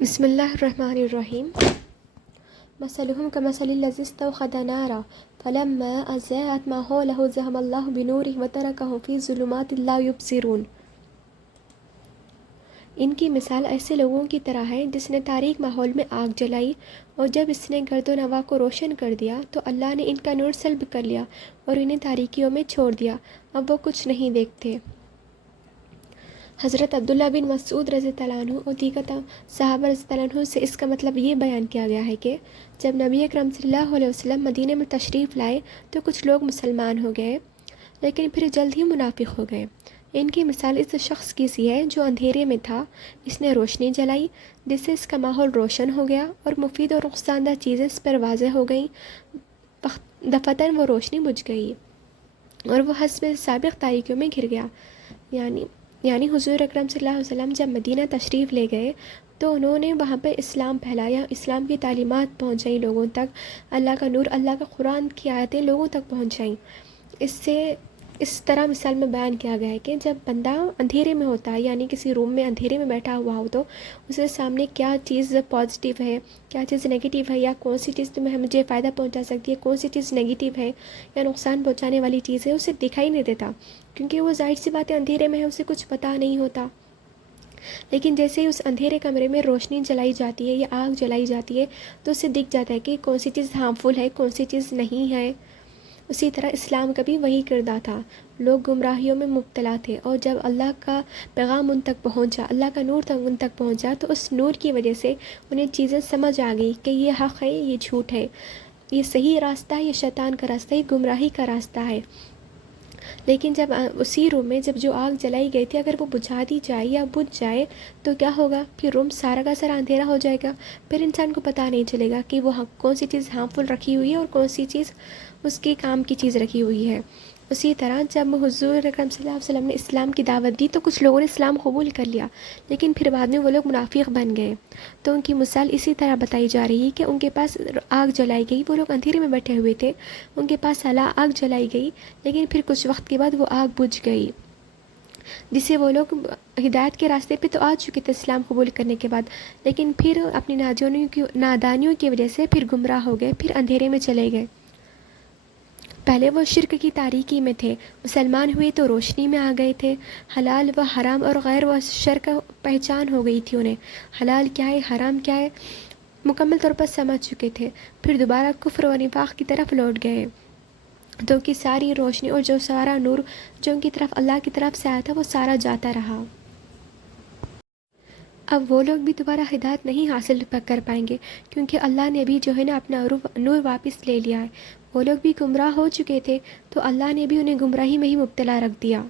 بسم اللہ الرحمن الرحیم۔ مثلهم كمثل الذي استوقد نارا فلما أضاءت ما حوله ذهب الله بنورهم وتركهم في ظلمات لا يبصرون۔ ان کی مثال ایسے لوگوں کی طرح ہے جس نے تاریک ماحول میں آگ جلائی، اور جب اس نے گرد و نواح کو روشن کر دیا تو اللہ نے ان کا نور سلب کر لیا اور انہیں تاریکیوں میں چھوڑ دیا، اب وہ کچھ نہیں دیکھتے۔ حضرت عبداللہ بن مسعود رضی اللہ عنہ اور دیگر صحابہ رضی اللہ عنہ سے اس کا مطلب یہ بیان کیا گیا ہے کہ جب نبی اکرم صلی اللہ علیہ وسلم مدینہ میں تشریف لائے تو کچھ لوگ مسلمان ہو گئے، لیکن پھر جلد ہی منافق ہو گئے۔ ان کی مثال اس شخص کی سی ہے جو اندھیرے میں تھا، اس نے روشنی جلائی جس سے اس کا ماحول روشن ہو گیا اور مفید اور نقصان دہ چیزیں اس پر واضح ہو گئیں۔ دفتن وہ روشنی بجھ گئی اور وہ حسب سابق تاریکیوں میں گر گیا۔ یعنی حضور اکرم صلی اللہ علیہ وسلم جب مدینہ تشریف لے گئے تو انہوں نے وہاں پہ اسلام پھیلایا، اسلام کی تعلیمات پہنچائیں لوگوں تک، اللہ کا نور، اللہ کا قرآن کی آیتیں لوگوں تک پہنچائیں۔ اس طرح مثال میں بیان کیا گیا ہے کہ جب بندہ اندھیرے میں ہوتا ہے، یعنی کسی روم میں اندھیرے میں بیٹھا ہوا ہو، تو اسے سامنے کیا چیز پازیٹیو ہے، کیا چیز نگیٹیو ہے، یا کون سی چیز تمہیں مجھے فائدہ پہنچا سکتی ہے، کون سی چیز نگیٹیو ہے یا نقصان پہنچانے والی چیز ہے، اسے دکھائی نہیں دیتا، کیونکہ وہ ظاہر سی بات ہے اندھیرے میں ہے، اسے کچھ پتہ نہیں ہوتا۔ لیکن جیسے ہی اس اندھیرے کمرے میں روشنی جلائی جاتی ہے یا آگ جلائی جاتی ہے تو اسے دکھ جاتا ہے کہ کون سی چیز ہارمفل ہے، کون سی چیز نہیں ہے۔ اسی طرح اسلام کا بھی وہی کردار تھا، لوگ گمراہیوں میں مبتلا تھے، اور جب اللہ کا پیغام ان تک پہنچا، اللہ کا نور ان تک پہنچا، تو اس نور کی وجہ سے انہیں چیزیں سمجھ آ گئی کہ یہ حق ہے، یہ جھوٹ ہے، یہ صحیح راستہ ہے، یہ شیطان کا راستہ ہے، یہ گمراہی کا راستہ ہے۔ لیکن جب اسی روم میں جو آگ جلائی گئی تھی اگر وہ بجھا دی جائے یا بجھ جائے تو کیا ہوگا؟ پھر روم سارا کا سارا اندھیرا ہو جائے گا، پھر انسان کو پتہ نہیں چلے گا کہ وہ کون سی چیز ہارمفل رکھی ہوئی ہے اور کون سی چیز اس کے کام کی چیز رکھی ہوئی ہے۔ اسی طرح جب حضور اکرم صلی اللہ علیہ وسلم نے اسلام کی دعوت دی تو کچھ لوگوں نے اسلام قبول کر لیا، لیکن پھر بعد میں وہ لوگ منافق بن گئے، تو ان کی مثال اسی طرح بتائی جا رہی ہے کہ ان کے پاس آگ جلائی گئی، وہ لوگ اندھیرے میں بیٹھے ہوئے تھے، ان کے پاس آگ جلائی گئی، لیکن پھر کچھ وقت کے بعد وہ آگ بجھ گئی، جسے وہ لوگ ہدایت کے راستے پہ تو آ چکے تھے اسلام قبول کرنے کے بعد، لیکن پھر اپنی نادانیوں کی وجہ سے پھر گمراہ ہو گئے، پھر اندھیرے میں چلے گئے۔ پہلے وہ شرک کی تاریکی میں تھے، مسلمان ہوئے تو روشنی میں آ گئے تھے، حلال و حرام اور غیر و شر کا پہچان ہو گئی تھی انہیں، حلال کیا ہے حرام کیا ہے مکمل طور پر سمجھ چکے تھے، پھر دوبارہ کفر و نفاق کی طرف لوٹ گئے، تو کہ ساری روشنی اور جو سارا نور جو ان کی طرف اللہ کی طرف سے آیا تھا وہ سارا جاتا رہا۔ اب وہ لوگ بھی دوبارہ ہدایت نہیں حاصل کر پائیں گے، کیونکہ اللہ نے بھی جو ہے نا اپنا نور واپس لے لیا ہے، وہ لوگ بھی گمراہ ہو چکے تھے تو اللہ نے بھی انہیں گمراہی میں ہی مبتلا رکھ دیا۔